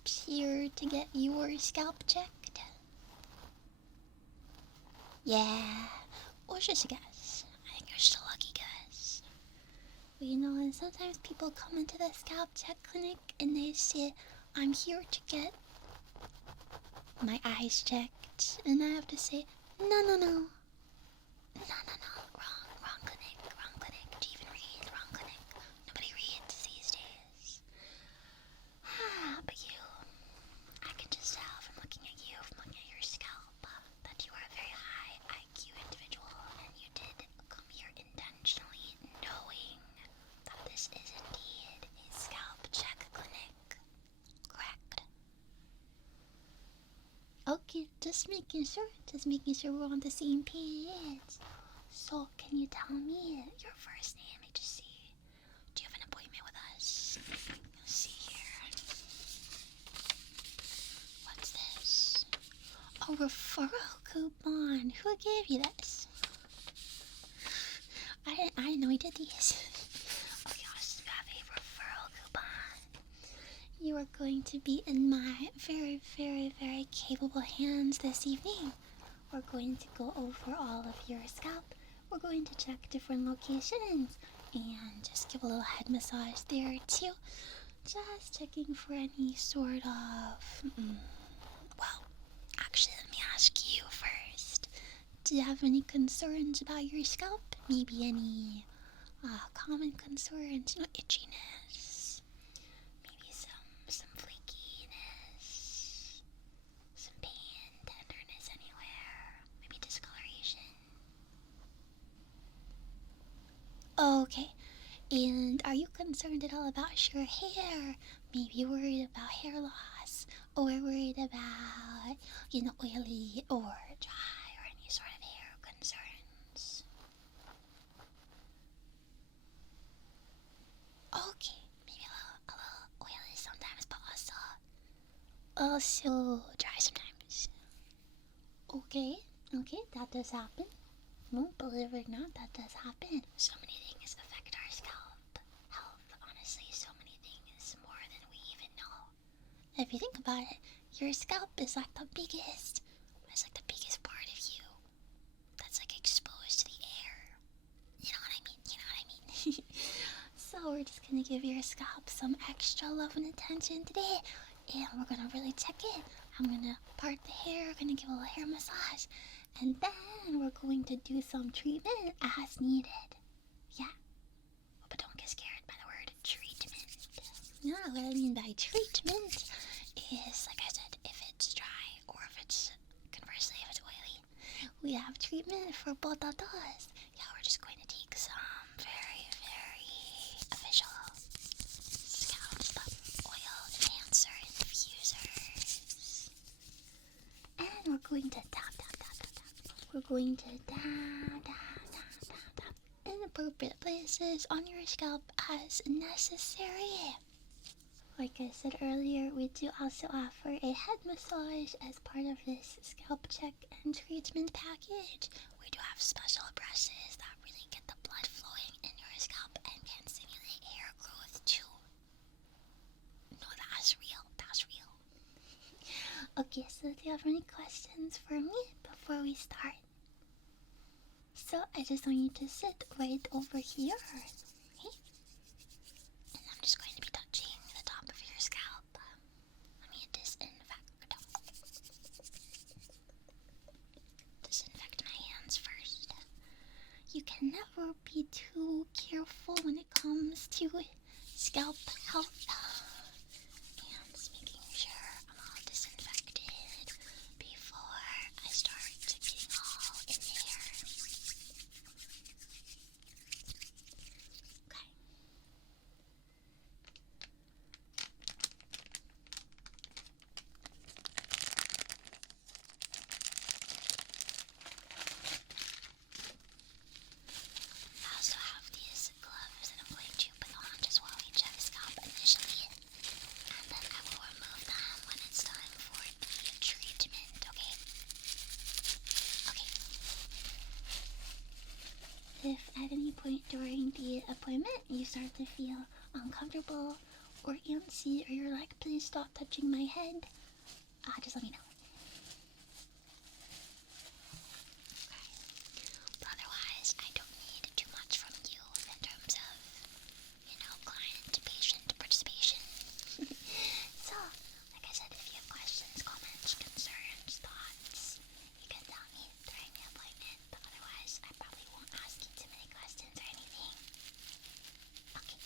perhaps here to get your scalp checked? Yeah, or just a guess. I think you're still lucky guess. Well, you know, and sometimes people come into the scalp check clinic and they say, I'm here to get my eyes checked. And I have to say, no. Wrong clinic. Do you even read? Wrong clinic. Nobody reads these days. But you, I can just tell from looking at you, from looking at your scalp, that you are a very high IQ individual, and you did come here intentionally knowing that this is indeed a scalp check clinic, correct? Okay, just making sure we're on the same page. So, can you tell me your first name? Let me just see. Do you have an appointment with us? Let's see here. What's this? A referral coupon. Who gave you this? I didn't know he did these. Okay, awesome. You have a referral coupon. You are going to be in my very, very, very capable hands this evening. We're going to go over all of your scalp. We're going to check different locations and just give a little head massage there too. Just checking for any sort of... Well, actually, let me ask you first. Do you have any concerns about your scalp? Maybe any common concerns? You know, itchiness. Maybe some flakiness. Some pain, tenderness anywhere. Maybe discoloration. Okay. And are you concerned at all about your hair? Maybe you're worried about hair loss, or worried about, you know, oily or dry, or any sort of hair concerns? Okay, maybe a little oily sometimes, but also dry sometimes. Okay, that does happen. Well, believe it or not, that does happen. So many things affect our scalp health. Honestly, so many things, more than we even know. If you think about it, your scalp is like the biggest. It's like the biggest part of you that's like exposed to the air. You know what I mean? So we're just gonna give your scalp some extra love and attention today, and we're gonna really check it. I'm gonna part the hair, gonna give a little hair massage, and then we're going to do some treatment as needed. Yeah. But don't get scared by the word treatment. No, what I mean by treatment is, like I said, if it's dry or if it's, conversely, if it's oily, we have treatment for both of those. Yeah, we're just going to take some very, very official scalp oil enhancer infusers. And we're going to tap. We're going to tap in appropriate places on your scalp as necessary. Like I said earlier, we do also offer a head massage as part of this scalp check and treatment package. We do have special brushes that really get the blood flowing in your scalp and can stimulate hair growth too. No, that's real. Okay, so do you have any questions for me before we start? So I just want you to sit right over here, okay? And I'm just going to be touching the top of your scalp. Let me disinfect my hands first. You can never be too careful when it comes to scalp health. And just making sure I'm all disinfected before I start getting all in there. Okay. I also have these gloves that I'm going to put on just while we check scalp initially, and then I will remove them when it's time for the treatment, okay? Okay. If at any point during the appointment you start to feel uncomfortable or antsy, or you're like, please stop touching my head, just let me know. But otherwise, I don't need too much from you in terms of, client to patient participation. So, like I said, if you have questions, comments, concerns, thoughts, you can tell me during the appointment. But otherwise, I probably won't ask you too many questions or anything. Okay.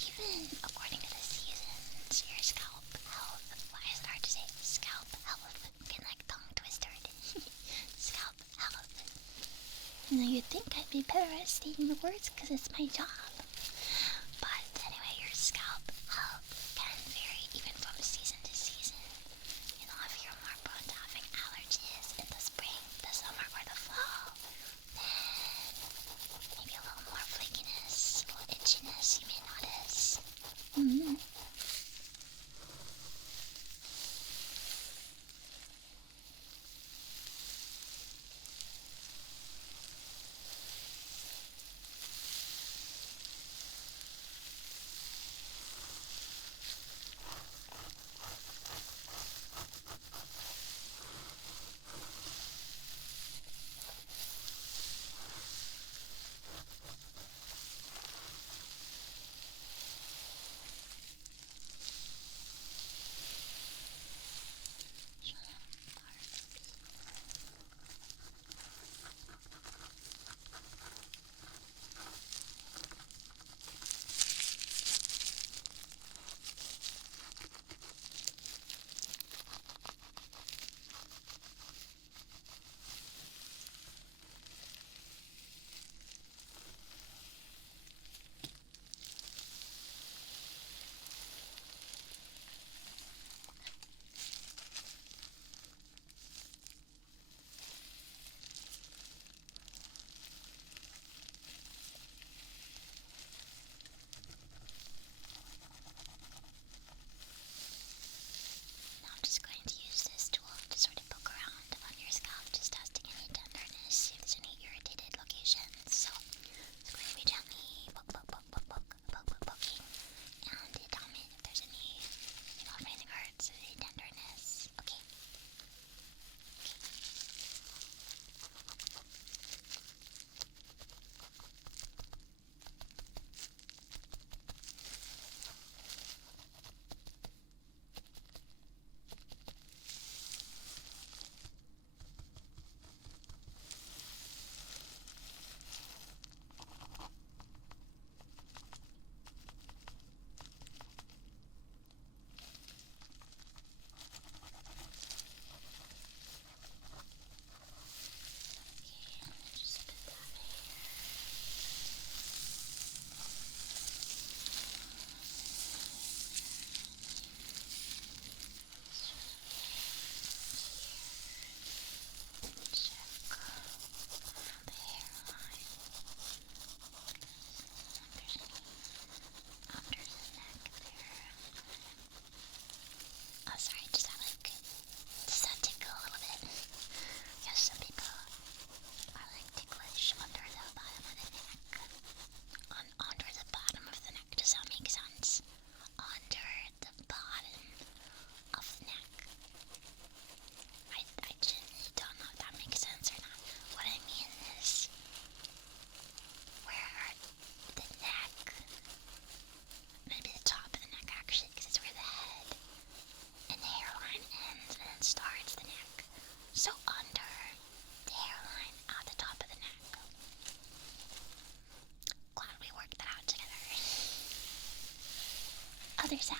Even according to the seasons, your scalp health, why is it hard to say scalp health? Can like tongue twister it. Scalp health. You'd think I'd be better at stating the words because it's my job. But anyway, your scalp health can vary even from season to season. If you're more prone to having allergies in the spring, the summer, or the fall, then maybe a little more flakiness, a little itchiness you may notice. So under the hairline at the top of the neck. Glad we worked that out together. Other side.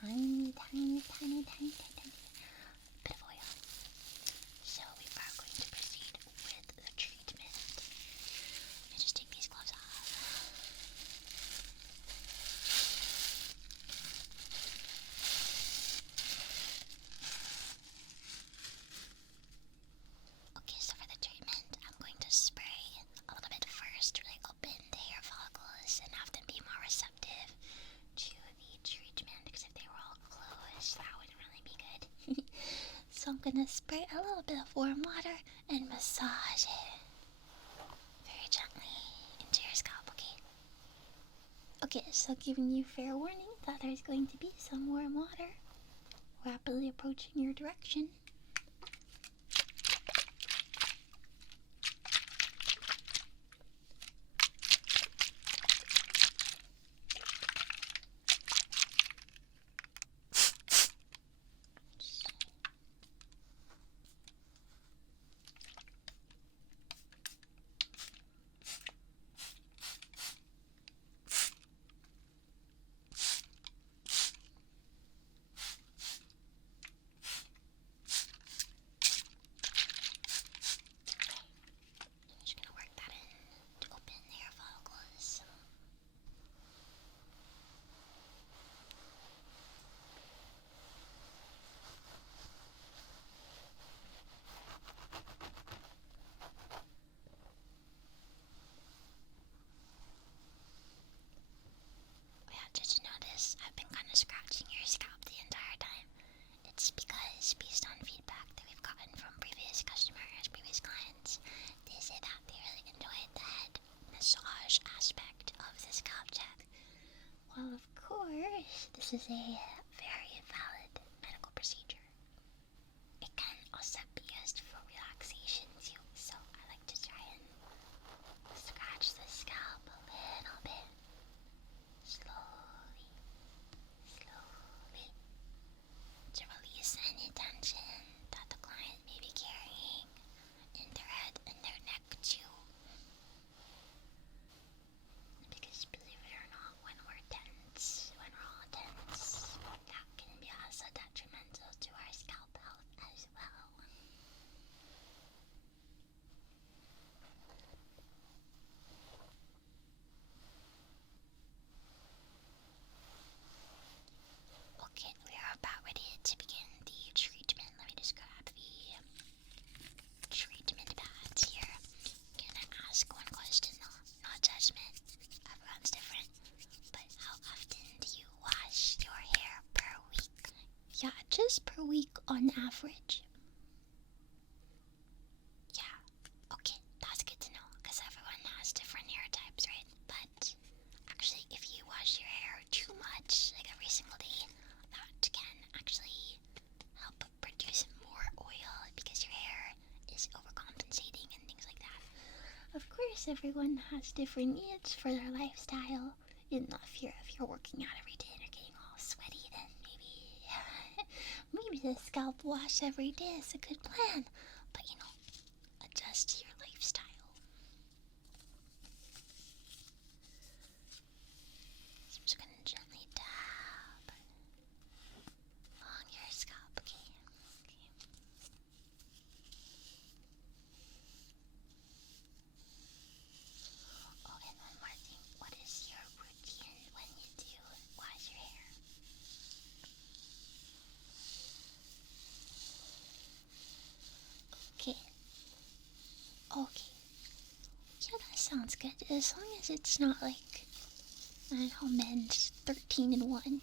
Tiny, tiny, tiny, tiny, tiny bit of oil. So we are going to proceed with the treatment. Let me just take these gloves off. Okay, so for the treatment, I'm going to spray a little bit first, really open the hair follicles and have them be more receptive to the treatment, because if they were all closed, that wouldn't really be good. So I'm gonna spray a little bit of warm water and massage it very gently into your scalp, okay? Okay, so giving you fair warning that there's going to be some warm water rapidly approaching your direction. Did you notice I've been kind of scratching your scalp the entire time? It's because, based on feedback that we've gotten from previous customers, previous clients, they say that they really enjoyed the head massage aspect of the scalp check. Well, of course, this is a very valid medical procedure. It can also be used for relaxation too, so I like to try and scratch the scalp a little bit. Slowly, to release any tension that the client may be carrying in their head and their neck too. fridge. Yeah, okay, that's good to know, because everyone has different hair types, right? But actually, if you wash your hair too much, like every single day, that can actually help produce more oil because your hair is overcompensating and things like that. Of course, everyone has different needs for their lifestyle. If you're working out every day and you're getting all sweaty, then maybe the scalp wash every day is a good plan. But adjust to your lifestyle. So I'm just gonna gently dab along your scalp, okay? Oh, and one more thing. What is your routine when you do wash your hair? Okay. Okay. Yeah, that sounds good. As long as it's not like, I don't know, men's 13 in 1.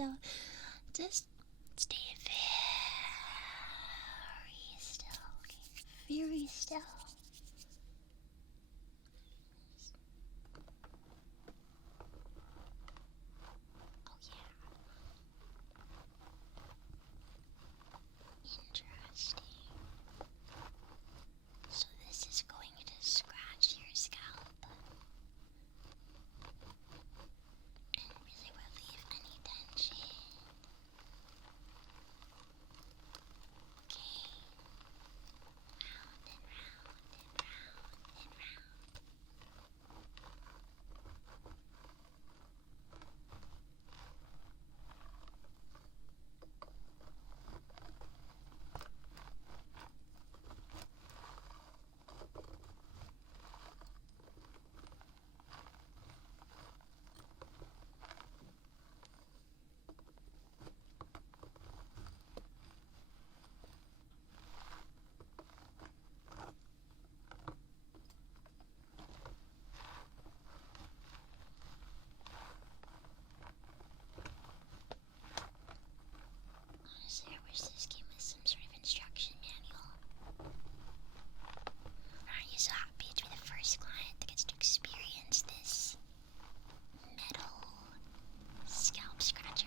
So just stay very still, okay? Very still. Oh yeah. Interesting. So this is going to scratch your scalp and really relieve any tension. Okay. Round and round and round and round. Honestly, I wish this came with some sort of instruction manual. Aren't you so happy to be the first client that gets to experience this metal scalp scratcher?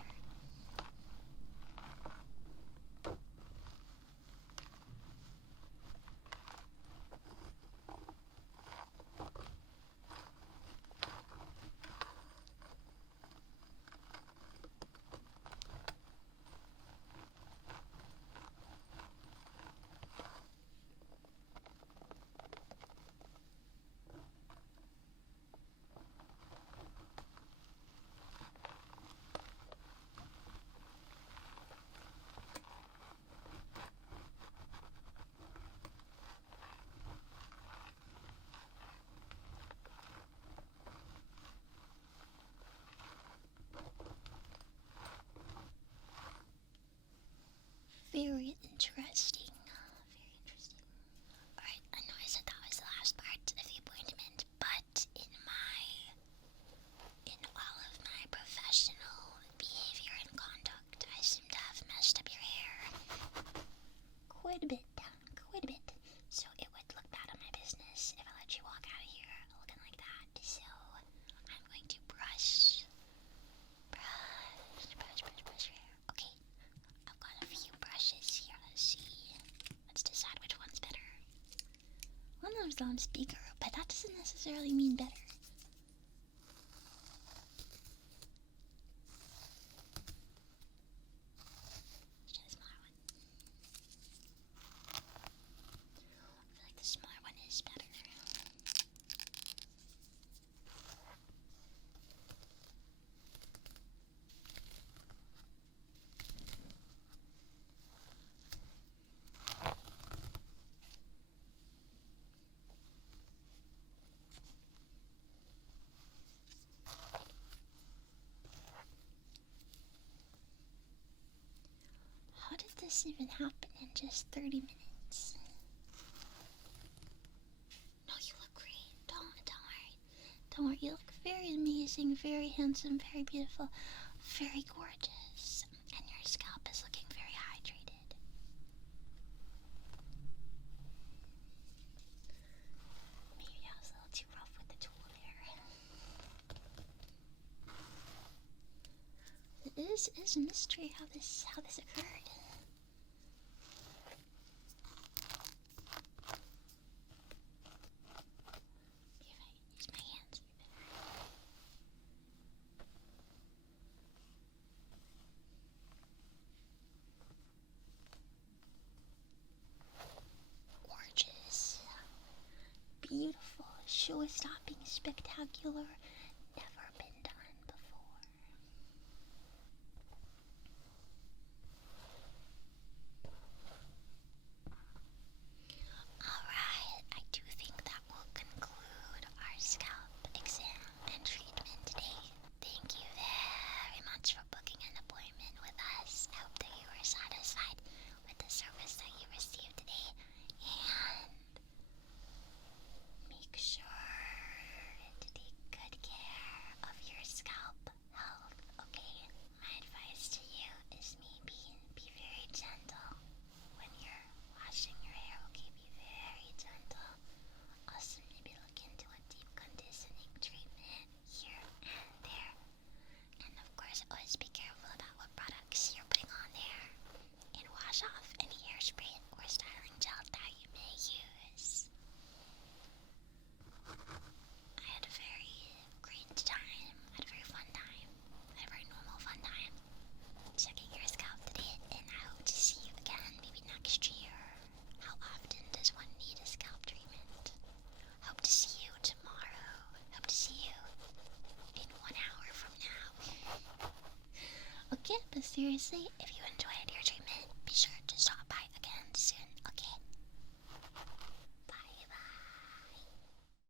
Very interesting. Very interesting. Alright, I know I said that was the last part of the appointment, but in all of my professional behavior and conduct, I seem to have messed up your hair quite a bit. Quite a bit. So it would look bad on my business if I let you walk out of here looking like that. So I'm going to brush your hair. Okay, I've got a few brushes here. Let's see. Let's decide which one's better. One of them's on speaker, but that doesn't necessarily mean better. Let's try the smaller one. I feel like the smaller one is better. How did this even happen in just 30 minutes? No, you look great. Don't worry. Don't worry. You look very amazing, very handsome, very beautiful, very gorgeous. And your scalp is looking very hydrated. Maybe I was a little too rough with the tool there. It is a mystery how this occurred. Use my hands a bit better. Gorgeous. Beautiful. Show-stopping, spectacular. Never been done before. Alright, I do think that will conclude our scalp exam and treatment today. Thank you very much for booking an appointment with us. I hope that you were satisfied with the service that you received today. And make sure to take good care seriously, if